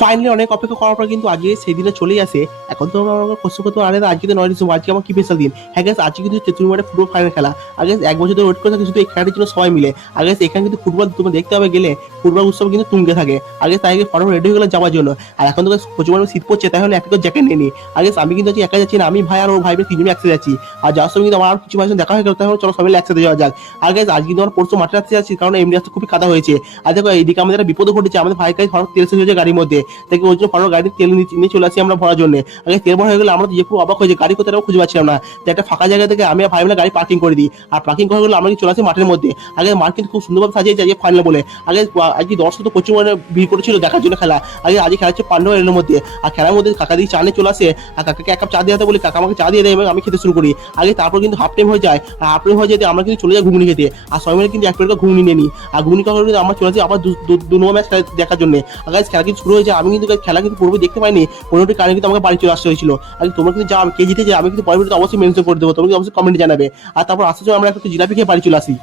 Finally অনেক অপেক্ষা করার পর কিন্তু আজকে সেই দিনে চলেই আসে। এখন তো আমার কোশ্চেন করতে আরে আজকে তো 9 ডিসেম্বর, আজকে আমার কি স্পেশাল দিন। হ্যাঁ গাইস, আজকে কিন্তু তেঁতুল মাঠে ফুটবল ফাইনাল খেলা। আগে 1 বছর ধরে ওয়েট করে থাকি শুধু এই খেলাটির জন্য সবাই মিলে। আগে এখানে কিন্তু ফুটবল তোমরা দেখতে হবে গেলে ফুটবল উৎসব কিন্তু তুঙ্গে থাকে। আগে তাই আগে ফটো রেডি হয়ে গেলে যাওয়ার জন্য। আর এখন তো প্রচুর পরিমাণে শীত পড়ছে, তাই হলে একটা করে জ্যাকেট নিয়ে নিই। আগে আমি কিন্তু আজকে একা যাচ্ছি না, আমি ভাই আর ওর ভাই তিনজনে একসাথে যাচ্ছি। আর যাওয়ার সময় কিন্তু আমার আর কিছু ভাইয়ের সঙ্গে দেখা হয়ে গেল, তাই হলো চলো সবাই মিলে একসাথে যাওয়া যাক। আর গাইস আজকে কিন্তু আমরা পরশু মাঠে রাখতে যাচ্ছি, কারণ এমনি রাস্তা খুবই কাদা হয়েছে। আর দেখো এইদিকে আমাদের একটা বিপদ ঘটেছে, আমাদের ভাই কাজ হঠাৎ তেল শেষ হয়েছে গাড়ির মধ্যে। তাই ওই জন্য ফটো গাড়ির তেল নিয়ে চলে আসি আমরা ভরার জন্য। আগে তেল ভরা হয়ে গেলে আমরা তো যে খুব অবাক হয়েছে, গাড়ি কোথাও খুঁজে পাচ্ছিলাম না। তো একটা ফাঁকা জায়গা থেকে আমি আর ভাই মিলে গাড়ি পার্কিং করে দিই। আর পার্কিং করে গেলে আমরা চলে আসি মাঠের মধ্যে। আগে মাঠ কিন্তু খুব সুন্দরভাবে সাজিয়েছে আজকে ফাইনাল বলে। আগে আজকে দর্শক তো প্রচুর মানে ভিড় করেছিল দেখার জন্য খেলা। আগে আজকে খেলা হচ্ছে পান্ডব এর মধ্যে। আর খেলার মধ্যে কাকা দিয়ে চা নিয়ে চলে আসে। আর কাকাকে 1 কাপ চা দিয়ে বলি, কাকা আমাকে চা দিয়ে দেয় এবং আমি খেতে শুরু করি। আগে তারপর কিন্তু হাফ টাইম হয়ে যায়। আর হাফ টাইম হয়ে যেতে আমরা কিন্তু চলে যাই ঘুগনি খেতে। আর সবাই মিলে কিন্তু এক প্লেট ঘুগনি নিয়ে নিই। আর ঘুগনি খাওয়ার পর আমরা চলে আসি আবার দু নম্বর ম্যাচ দেখার জন্য। আর খেলা কিন্তু শুরু হয়েছে, আমি কিন্তু খেলা কিন্তু পুরোপুরি দেখতে পাইনি। কোনোটি কারণে কিন্তু আমাকে বাড়ি চলে আসতে হয়েছিল। আর তোমরা কিন্তু যাও কে জিতেছে আমি কিন্তু পরবর্তীতে অবশ্যই মেনশন করে দেবো, তোমরা কিন্তু অবশ্যই কমেন্টে জানাবে। আর তারপর আসার সময় আমরা একটা জিলাপি খেয়ে বাড়ি চলে আসি।